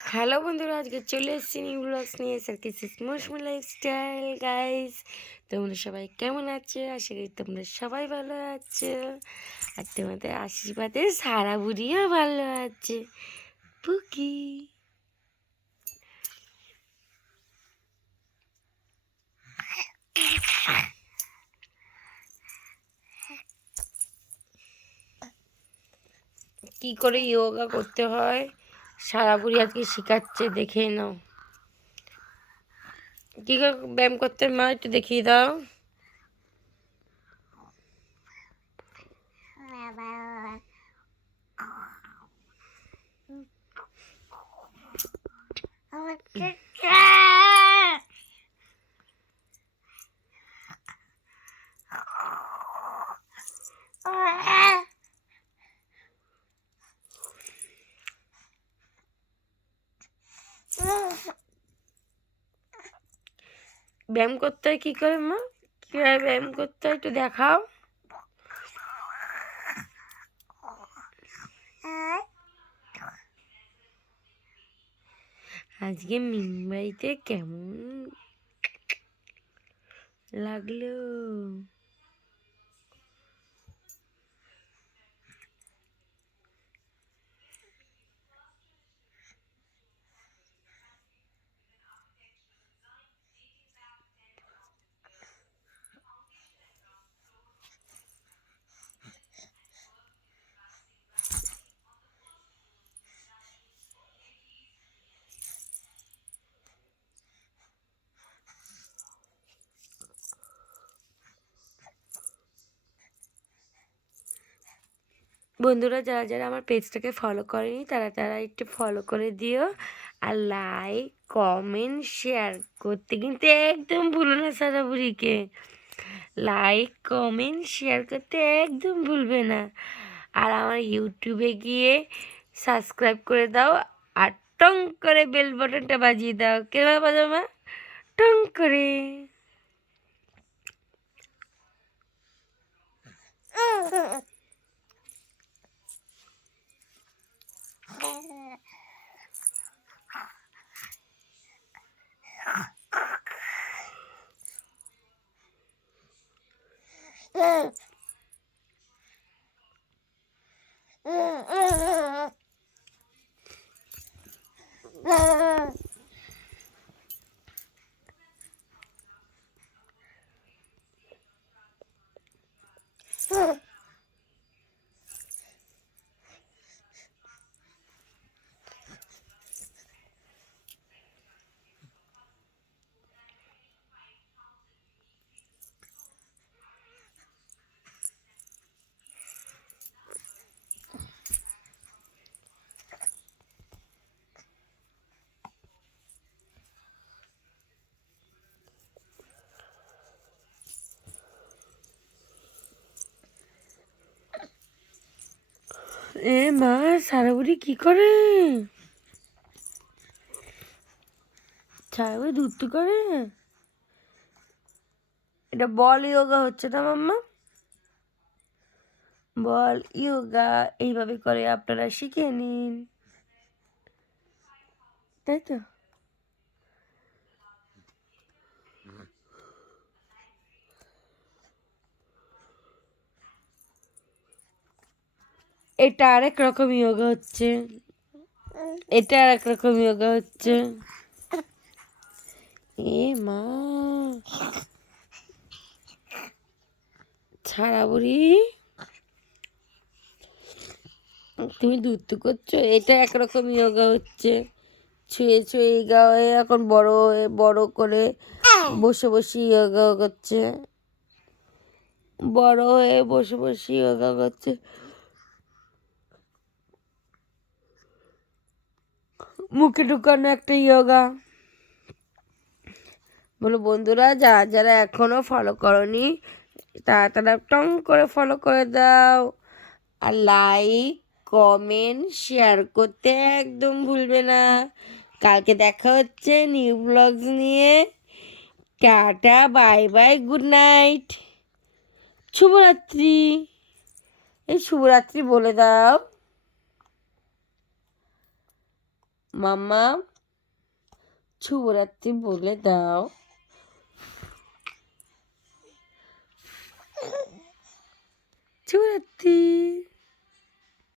Hello বন্ধুরা, আজকে চলে এসেছি নিউ ব্লগস নিয়ে সার্কিসিস মৌসুমি লাইফস্টাইল গাইস। তোমরা সবাই কেমন আছো? আশা করি তোমরা সবাই ভালো আছো, আর তোমাদের আশীর্বাদে সারা বুড়িও ভালো আছে। পুকি কি করে যোগা করতে হয় সারা বুড়ি আজকে শেখাচ্ছে, দেখে নাও। কি করে ব্যায়াম করতে মা একটু দেখিয়ে দাও। ব্যায়াম করতে হয় কি করে মা? কিভাবে ব্যায়াম করতে হয় একটু দেখাও। আজকে মুম্বাইতে কেমন লাগলো? বন্ধুরা, যারা যারা আমার পেজটাকে ফলো করেনি তারা তারা একটু ফলো করে দিও, আর লাইক কমেন্ট শেয়ার করতে কিন্তু একদম ভুলো না। সারা বুড়িকে লাইক কমেন্ট শেয়ার করতে একদম ভুলবে না। আর আমার ইউটিউবে গিয়ে সাবস্ক্রাইব করে দাও, আর টং করে বেল বাটনটা বাজিয়ে দাও। কেন বাজামা? টং করে। এ মা, সারা বুড়ি কি করে? সারা বুড়ি ধুত্তু করে? এটা বল ইয়োগা হচ্ছে না মাম্মা? বল ইয়োগা এইভাবে করে, আপনারা শিখে নিন, তাই তো? এটা আরেক রকম ইয়োগা হচ্ছে, এটা আরেক রকম ইয়োগা হচ্ছে। এ মা, ছাড়া বুড়ি তুমি দুধ করছো। এটা একরকম ইয়োগা হচ্ছে, ছুঁয়ে ছুঁয়ে গায়ে এখন বড় হয়ে বড় করে বসে বসে ইয়োগা করছে, বড় হয়ে বসে বসে ইয়োগা করছে। মুখে ঢুকানো একটা ইয়োগা। বলো বন্ধুরা, যারা যারা এখনো ফলো করনি তারা তারা টং করে ফলো করে দাও, আর লাইক কমেন্ট শেয়ার করতে একদম ভুলবে না। কালকে দেখা হচ্ছে নিউ ব্লগস নিয়ে। Tata, bye bye, good night, শুভরাত্রি। এই শুভরাত্রি বলে দাও মাম্মা শুভরাত্রি বলে দাও। শুভরাত্রি।